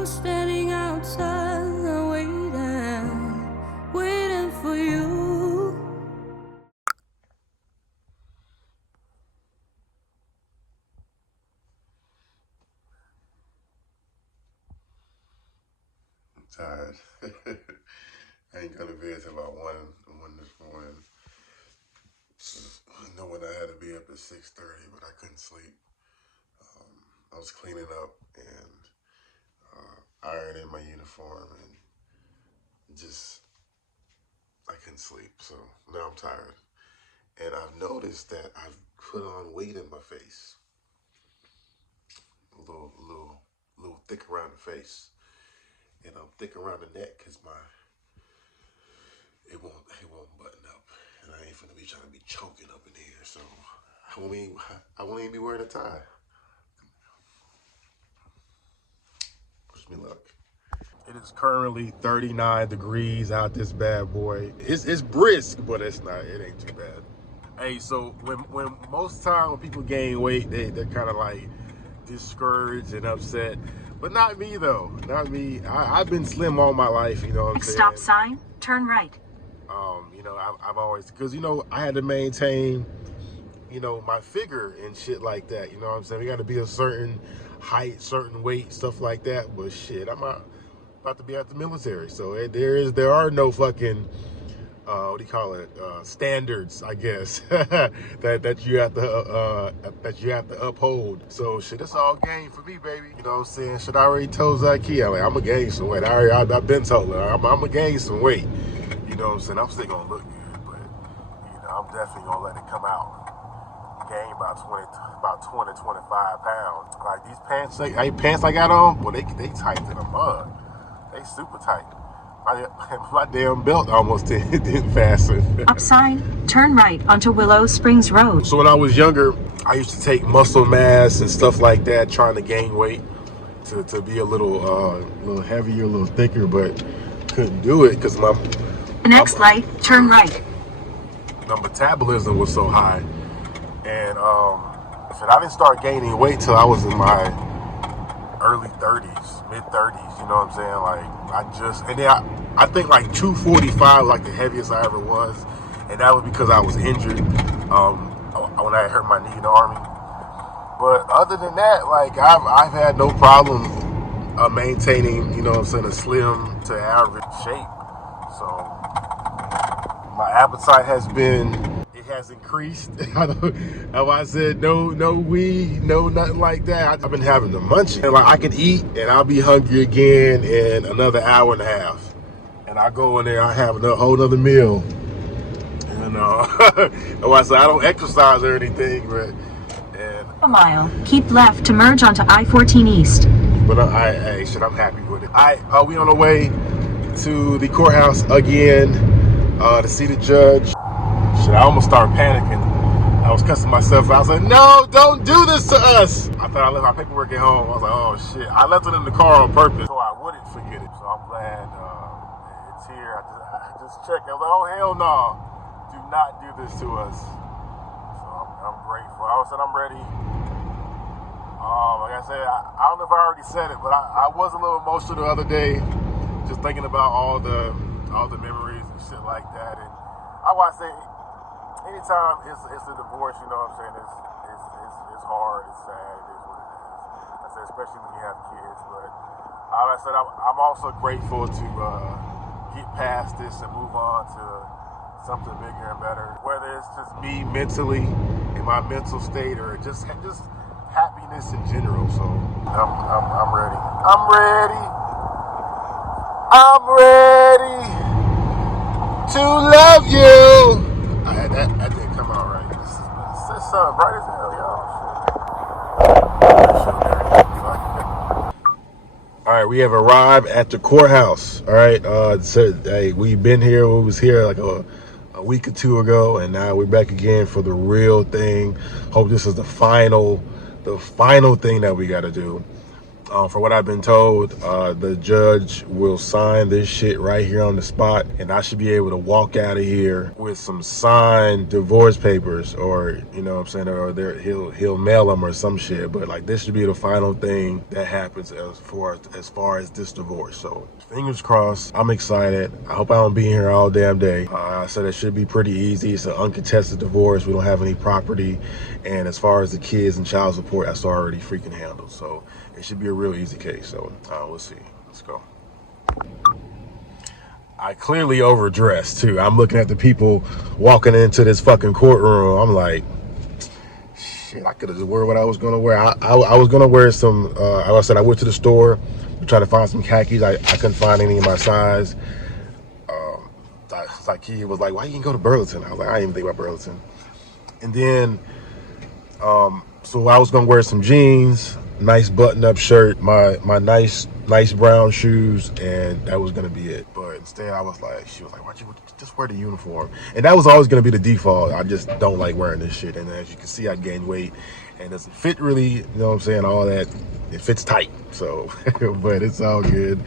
was standing outside, waiting for you. I'm tired. I ain't gonna bed till about one this morning. Knowing I had to be up at 6:30, but I couldn't sleep. I was cleaning up and ironing my uniform, and just I couldn't sleep. So now I'm tired, and I've noticed that I've put on weight in my face, a little thick around the face, and I'm thick around the neck because it won't button up, and I ain't finna be trying to be choking up in here. So I won't even be wearing a tie. Wish me luck. It is currently 39 degrees out this bad boy. It's brisk, but it ain't too bad. Hey, so when most time when people gain weight, they're kind of like discouraged and upset. But not me though, not me. I've been slim all my life, you know what I'm saying? Stop sign, turn right. You know, I've always, because, you know, I had to maintain, you know, my figure and shit like that. You know what I'm saying? We got to be a certain height, certain weight, stuff like that. But shit, I'm about to be at the military, so there are no fucking what do you call it, standards, I guess, that you have to uphold. So shit, it's all game for me, baby. You know what I'm saying? Shit, I already told Zakia, like, I'm gonna gain some weight. I've been told her I'm gonna gain some weight. You know what I'm saying? I'm still gonna look good, but you know, I'm definitely gonna let it come out. Gain about 25 pounds. Like these pants I got on, well, they tight to the mud. They super tight. My damn belt almost didn't fasten. Up sign, turn right onto Willow Springs Road. So when I was younger, I used to take muscle mass and stuff like that, trying to gain weight to be a little heavier, a little thicker, but couldn't do it because Next light, turn right. my metabolism was so high. And I didn't start gaining weight till I was in my early 30s, mid 30s, you know what I'm saying? Like I think like 245 like the heaviest I ever was, and that was because I was injured when I hurt my knee in the Army. But other than that, like I've had no problem maintaining, you know what I'm saying, a slim to average shape. So my appetite has increased. I said no weed, no nothing like that. I've been having the munching. And like I can eat and I'll be hungry again in another hour and a half. And I go in there, I have a whole nother meal. And I said I don't exercise or anything, but A mile, keep left to merge onto I-14 East. But I'm happy with it. We on the way to the courthouse again to see the judge. Shit, I almost started panicking. I was cussing myself out. I was like, no, don't do this to us. I thought I left my paperwork at home. I was like, oh shit. I left it in the car on purpose so I wouldn't forget it. So I'm glad it's here. I just checked. I was like, oh hell no. Do not do this to us. So I'm grateful. I said I'm ready. Like I said, I don't know if I already said it, but I was a little emotional the other day, just thinking about all the memories and shit like that. And I want to say, anytime it's a divorce, you know what I'm saying, it's hard, it's sad, it is what it is. I said, especially when you have kids. But like I said, I'm also grateful to get past this and move on to something bigger and better. Whether it's just me mentally, in my mental state, or just happiness in general. So I'm ready. I'm ready. I'm ready to love you. That didn't come out right. This sun bright as hell, y'all. All right, we have arrived at the courthouse. All right, so hey, we've been here. We was here like a week or two ago, and now we're back again for the real thing. Hope this is the final thing that we got to do. For what I've been told, the judge will sign this shit right here on the spot, and I should be able to walk out of here with some signed divorce papers, or you know what I'm saying, or he'll mail them or some shit. But like, this should be the final thing that happens as far as this divorce. So fingers crossed. I'm excited. I hope I don't be here all damn day. I said it should be pretty easy. It's an uncontested divorce. We don't have any property, and as far as the kids and child support, that's already freaking handled. So it should be a real easy case. So we'll see. Let's go. I clearly overdressed too. I'm looking at the people walking into this fucking courtroom. I'm like, shit, I could have just worn what I was gonna wear. I was gonna wear some, like I said, I went to the store to try to find some khakis. I couldn't find any in my size. Like, he was like, why you didn't go to Burlington? I was like, I didn't even think about Burlington. And then, so I was gonna wear some jeans, nice button-up shirt, my nice brown shoes, and that was gonna be it. But instead, she was like, why'd you just wear the uniform? And that was always gonna be the default. I just don't like wearing this shit. And as you can see, I gained weight, and it doesn't fit really, you know what I'm saying, all that. It fits tight, so, but it's all good.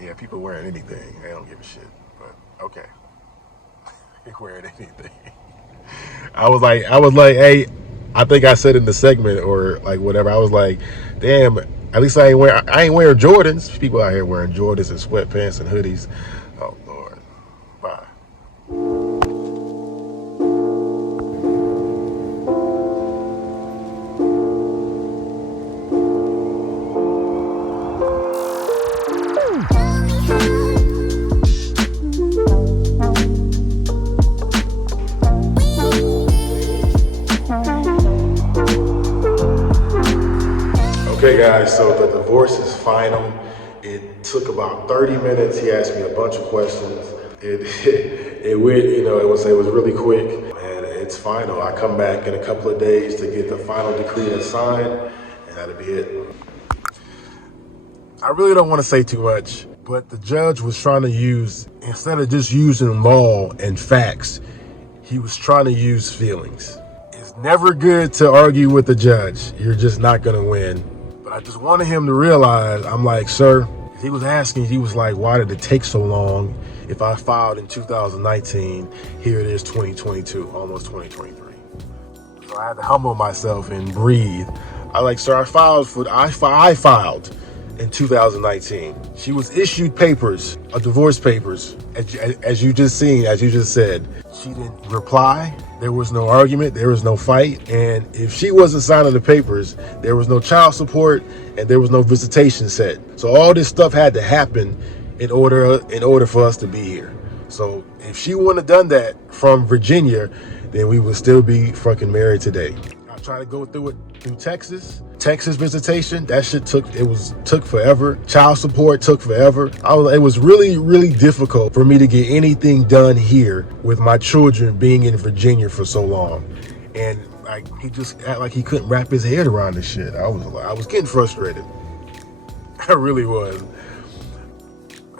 Yeah, people wearing anything, they don't give a shit, but okay. Wearing anything. I was like, hey, I think I said in the segment or like whatever, I was like, damn, at least I ain't wearing Jordans. People out here wearing Jordans and sweatpants and hoodies. Oh Lord. Bye. Okay guys, so the divorce is final. It took about 30 minutes. He asked me a bunch of questions. It went, you know, it was really quick, and it's final. I come back in a couple of days to get the final decree that's signed, and that'll be it. I really don't want to say too much, but the judge was trying to use, instead of just using law and facts, he was trying to use feelings. It's never good to argue with the judge. You're just not gonna win. But I just wanted him to realize, I'm like, sir, he was asking, he was like, why did it take so long? If I filed in 2019, here it is 2022, almost 2023. So I had to humble myself and breathe. I like, sir, I filed in 2019. She was issued papers, divorce papers, as you just said. She didn't reply. There was no argument, there was no fight, and if she wasn't signing the papers, there was no child support and there was no visitation set. So all this stuff had to happen in order for us to be here. So if she wouldn't have done that from Virginia, then we would still be fucking married today. I tried to go through it through Texas visitation. That shit took forever. Child support took forever. It was really difficult for me to get anything done here with my children being in Virginia for so long. And like, he just act like he couldn't wrap his head around this shit. I was getting frustrated. I really was.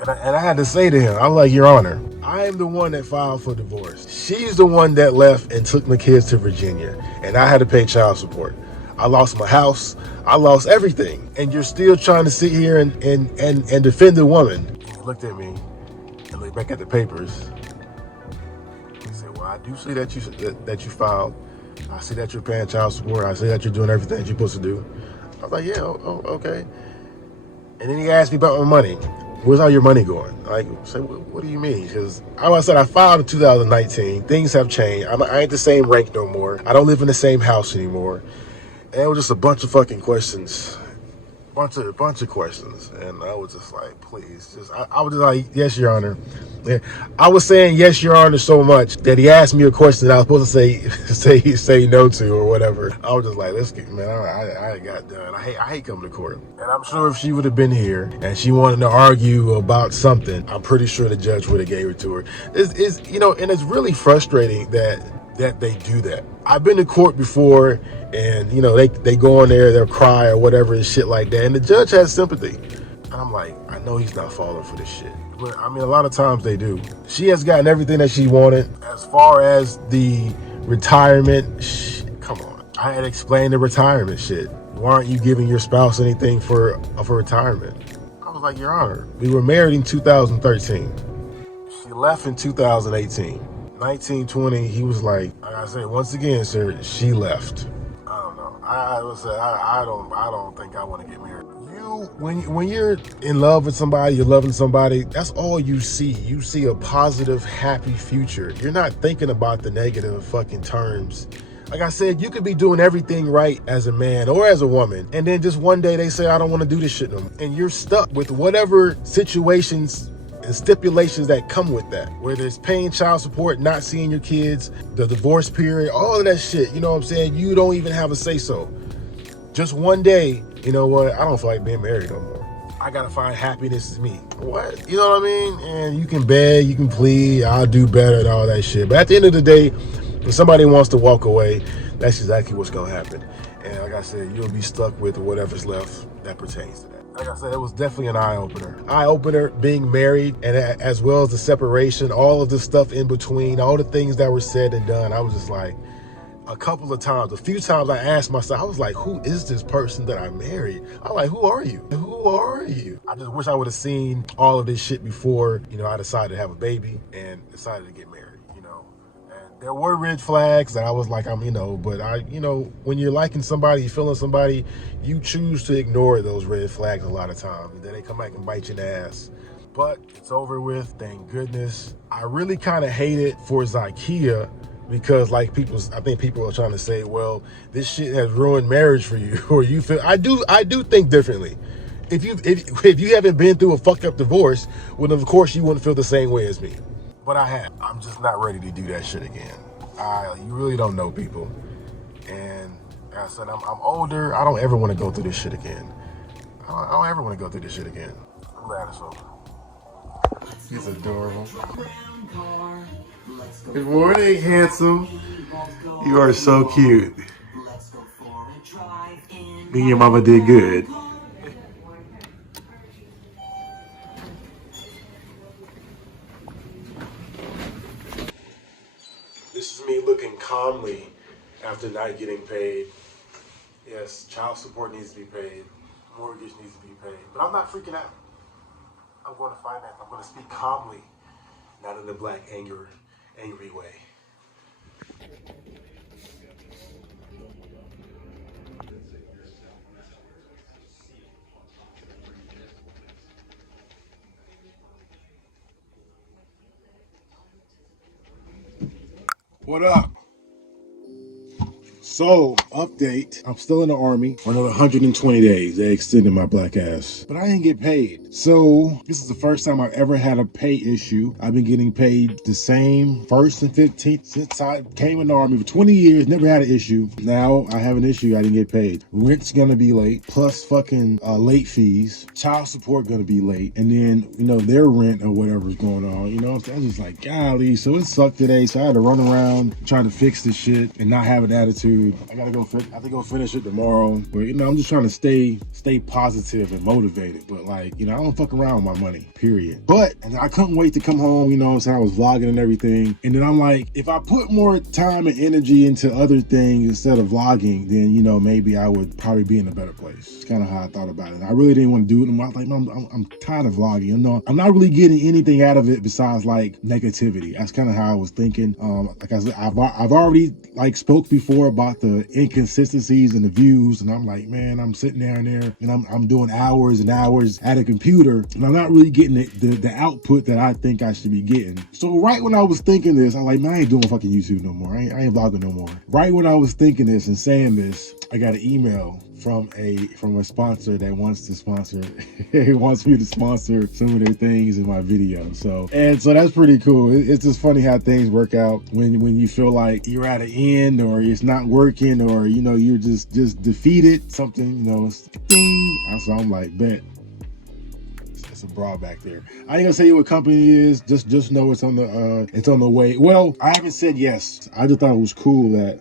And I had to say to him, I was like, Your Honor, I am the one that filed for divorce. She's the one that left and took my kids to Virginia, and I had to pay child support. I lost my house. I lost everything. And you're still trying to sit here and defend the woman. He looked at me and looked back at the papers. He said, well, I do see that you filed. I see that you're paying child support. I see that you're doing everything that you're supposed to do. I was like, yeah, okay. And then he asked me about my money. Where's all your money going? Like, say, what do you mean? Because I said I filed in 2019. Things have changed. I ain't the same rank no more. I don't live in the same house anymore. And it was just a bunch of fucking questions. Bunch of questions. And I was just like, please, I was just like, yes, Your Honor. Yeah. I was saying yes, Your Honor, so much that he asked me a question that I was supposed to say no to or whatever. I was just like, let's get, man, I got done. I hate coming to court. And I'm sure if she would have been here and she wanted to argue about something, I'm pretty sure the judge would have gave it to her. It's you know, and it's really frustrating that they do that. I've been to court before, and you know, they go in there, they'll cry or whatever and shit like that, and the judge has sympathy. And I'm like, I know he's not falling for this shit. But I mean, a lot of times they do. She has gotten everything that she wanted. As far as the retirement, come on. I had explained the retirement shit. why aren't you giving your spouse anything for retirement? I was like, Your Honor, we were married in 2013. She left in 2018. 1920, he was like I said, once again, sir, she left. I don't know. I don't think I want to get married. When you're in love with somebody, you're loving somebody, that's all you see. You see a positive, happy future. You're not thinking about the negative fucking terms. Like I said, you could be doing everything right as a man or as a woman, and then just one day they say, I don't want to do this shit no more. And you're stuck with whatever situations and stipulations that come with that, whether it's paying child support, not seeing your kids, the divorce period, all of that shit. You know what I'm saying? You don't even have a say-so. Just one day, you know what? I don't feel like being married no more. I gotta find happiness in me. What? You know what I mean? And you can beg, you can plead, I'll do better and all that shit. But at the end of the day, if somebody wants to walk away, that's exactly what's gonna happen. And like I said, you'll be stuck with whatever's left that pertains to that. Like I said, it was definitely an eye-opener. Eye-opener, being married, and as well as the separation, all of the stuff in between, all the things that were said and done. I was just like, a few times I asked myself, I was like, who is this person that I married? I'm like, who are you? Who are you? I just wish I would have seen all of this shit before, I decided to have a baby and decided to get married, And there were red flags that I was like, when you're liking somebody, you're feeling somebody, you choose to ignore those red flags a lot of times. And then they come back and bite you in the ass. But it's over with, thank goodness. I really kind of hate it for Zykia, because I think people are trying to say, well, this shit has ruined marriage for you, or you feel. I do think differently. If you haven't been through a fucked up divorce, well, of course you wouldn't feel the same way as me. But I have. I'm just not ready to do that shit again. You really don't know people, and like I said, I'm older. I don't ever want to go through this shit again. I don't ever want to go through this shit again. I'm glad it's over. He's adorable. Good morning, handsome. You are so cute. Me and your mama did good. This is me looking calmly after not getting paid. Yes, child support needs to be paid. Mortgage needs to be paid. But I'm not freaking out. I'm going to finance. I'm going to speak calmly, not in the black angry way. What up? So, update. I'm still in the Army for another 120 days. They extended my black ass. But I didn't get paid. So, this is the first time I've ever had a pay issue. I've been getting paid the same 1st and 15th since I came in the Army for 20 years. Never had an issue. Now, I have an issue. I didn't get paid. Rent's gonna be late. Plus fucking late fees. Child support gonna be late. And then, their rent or whatever's going on. I'm just like, golly. So, it sucked today. So, I had to run around trying to fix this shit and not have an attitude. I gotta go. I have to go finish it tomorrow. But I'm just trying to stay positive and motivated. But I don't fuck around with my money. Period. But I couldn't wait to come home. So I was vlogging and everything. And then I'm like, if I put more time and energy into other things instead of vlogging, then maybe I would probably be in a better place. It's kind of how I thought about it. I really didn't want to do it. I was like, I'm tired of vlogging. I'm not really getting anything out of it besides negativity. That's kind of how I was thinking. Like I said, I've already spoke before about the inconsistencies and the views, and I'm like, man, I'm sitting down there and I'm doing hours and hours at a computer, and I'm not really getting the output that I think I should be getting. So right when I was thinking this, I'm like, man, I ain't doing fucking YouTube no more. I ain't vlogging no more. Right when I was thinking this and saying this, I got an email from a sponsor that wants to sponsor wants me to sponsor some of their things in my video. So that's pretty cool. It's just funny how things work out when you feel like you're at an end, or it's not working, or you're just defeated. Something ding. So I'm like, bet. It's a bra back there. I ain't gonna say what company it is. Just know it's on the way. Well, I haven't said yes. I just thought it was cool that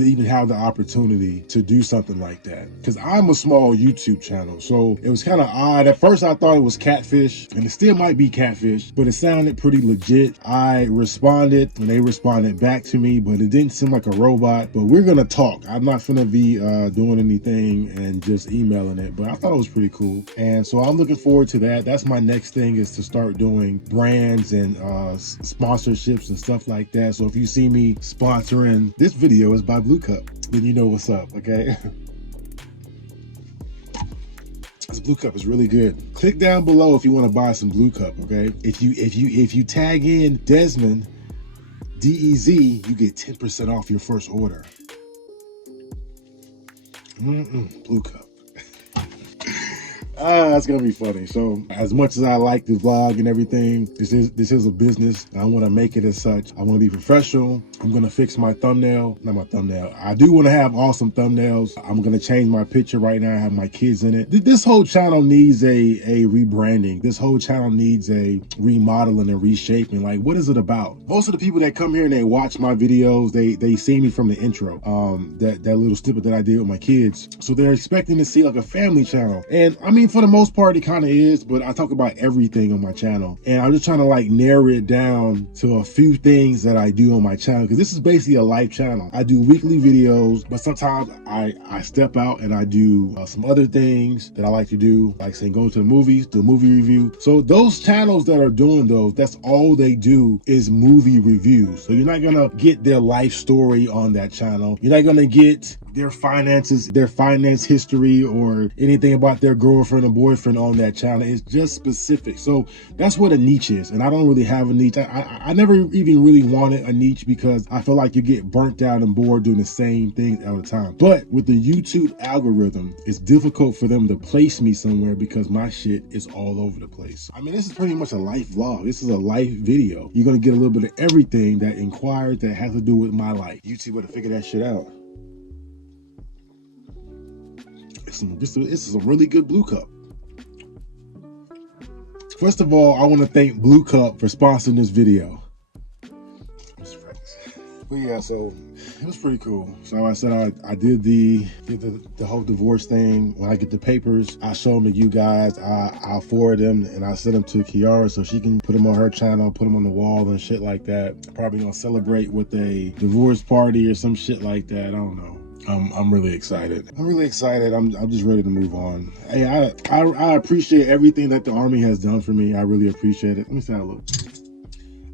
to even have the opportunity to do something like that. Because I'm a small YouTube channel, so it was kind of odd. At first I thought it was catfish, and it still might be catfish, but it sounded pretty legit. I responded and they responded back to me, but it didn't seem like a robot. But we're gonna talk. I'm not gonna be doing anything and just emailing it, but I thought it was pretty cool. And so I'm looking forward to that. That's my next thing, is to start doing brands and sponsorships and stuff like that. So if you see me sponsoring, this video is by Blue Cup, then you know what's up, okay? This Blue Cup is really good. Click down below if you want to buy some Blue Cup, okay? If you tag in Desmond, DEZ, you get 10% off your first order. Blue Cup. That's gonna be funny. So as much as I like the vlog and everything, this is a business. I want to make it as such. I want to be professional. I'm gonna fix my thumbnail. Not my thumbnail. I do want to have awesome thumbnails. I'm gonna change my picture right now. I have my kids in it. This whole channel needs a rebranding. This whole channel needs a remodeling and reshaping. Like, what is it about? Most of the people that come here and they watch my videos, they see me from the intro. That little snippet that I did with my kids. So they're expecting to see like a family channel. And I mean, for the most part, it kind of is, but I talk about everything on my channel. And I'm just trying to like narrow it down to a few things that I do on my channel, because this is basically a life channel. I do weekly videos, but sometimes I step out and I do some other things that I like to do, like saying go to the movies, do a movie review. So those channels that are doing those, that's all they do is movie reviews. So you're not gonna get their life story on that channel. You're not gonna get their finances, their finance history, or anything about their girlfriend or boyfriend on that channel. It's just specific. So that's what a niche is. And I don't really have a niche. I never even really wanted a niche, because I feel like you get burnt out and bored doing the same thing all the time. But with the YouTube algorithm, it's difficult for them to place me somewhere, because my shit is all over the place. I mean, this is pretty much a life vlog. This is a life video. You're gonna get a little bit of everything that inquires, that has to do with my life. YouTube better figure that shit out. This is some really good Blue Cup. First of all, I want to thank Blue Cup for sponsoring this video. But yeah, so it was pretty cool. So I said I did the whole divorce thing. When I get the papers, I show them to you guys. I'll forward them and I send them to Kiara so she can put them on her channel, put them on the wall and shit like that. Probably gonna celebrate with a divorce party or some shit like that. I don't know. I'm really excited. I'm really excited. I'm just ready to move on. Hey, I appreciate everything that the Army has done for me. I really appreciate it. Let me say hello.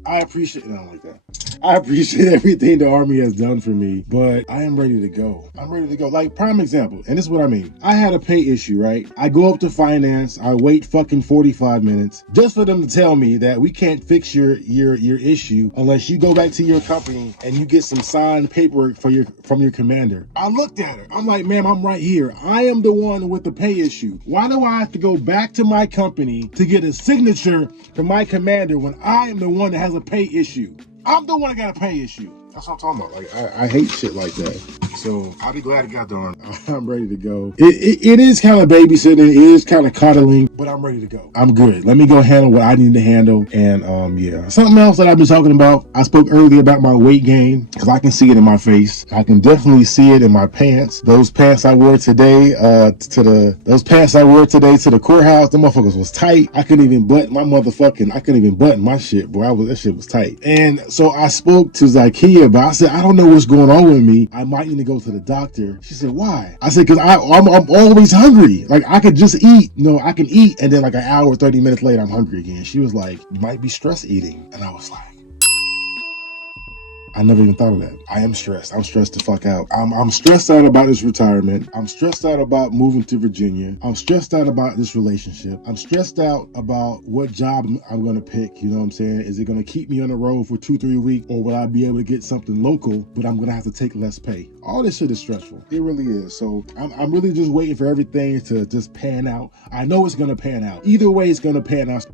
I appreciate, no, I don't like that. I appreciate everything the Army has done for me, but I am ready to go. I'm ready to go. Like, prime example, and this is what I mean. I had a pay issue, right? I go up to finance, I wait fucking 45 minutes just for them to tell me that we can't fix your issue unless you go back to your company and you get some signed paperwork from your commander. I looked at her. I'm like, ma'am, I'm right here. I am the one with the pay issue. Why do I have to go back to my company to get a signature from my commander when I am the one that has a pay issue? I'm the one that got a pay issue. That's what I'm talking about. Like, I hate shit like that. So I'll be glad it got done. I'm ready to go. It is kind of babysitting. It is kind of coddling, but I'm ready to go. I'm good. Let me go handle what I need to handle. And yeah, something else that I've been talking about. I spoke earlier about my weight gain, because I can see it in my face. I can definitely see it in my pants. Those pants I wore today to the courthouse, the motherfuckers was tight. I couldn't even button my shit, boy. That shit was tight. And so I spoke to Zykia, but I said, I don't know what's going on with me. I might need to go to the doctor. She said, why? I said, because I'm always hungry. Like, I could just eat. I can eat, and then like an hour, 30 minutes later, I'm hungry again. She was like, you might be stress eating. And I was like, I never even thought of that. I am stressed. I'm stressed the fuck out. I'm stressed out about this retirement. I'm stressed out about moving to Virginia. I'm stressed out about this relationship. I'm stressed out about what job I'm going to pick. You know what I'm saying? Is it going to keep me on the road for 2-3 weeks, or will I be able to get something local, but I'm going to have to take less pay? All this shit is stressful. It really is. So I'm really just waiting for everything to just pan out. I know it's going to pan out. Either way, it's going to pan out.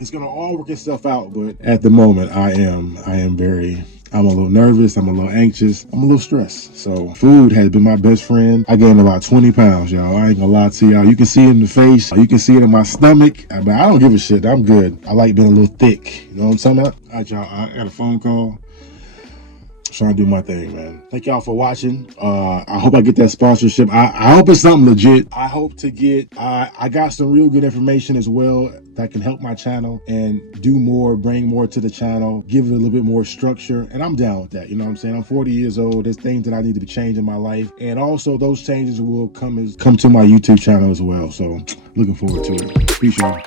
It's gonna all work itself out, but at the moment, I'm a little nervous, I'm a little anxious, I'm a little stressed. So food has been my best friend. I gained about 20 pounds, y'all. I ain't gonna lie to y'all. You can see it in the face, you can see it in my stomach, but I don't give a shit. I'm good. I like being a little thick. You know what I'm talking about? All right, y'all, I got a phone call. trying to do my thing, man. Thank y'all for watching. I hope I get that sponsorship. I hope it's something legit. I hope to get, I got some real good information as well that can help my channel and do more, bring more to the channel, give it a little bit more structure. And I'm down with that. You know what I'm saying? I'm 40 years old. There's things that I need to be changing in my life. And also those changes will come to my YouTube channel as well. So looking forward to it. Peace, y'all.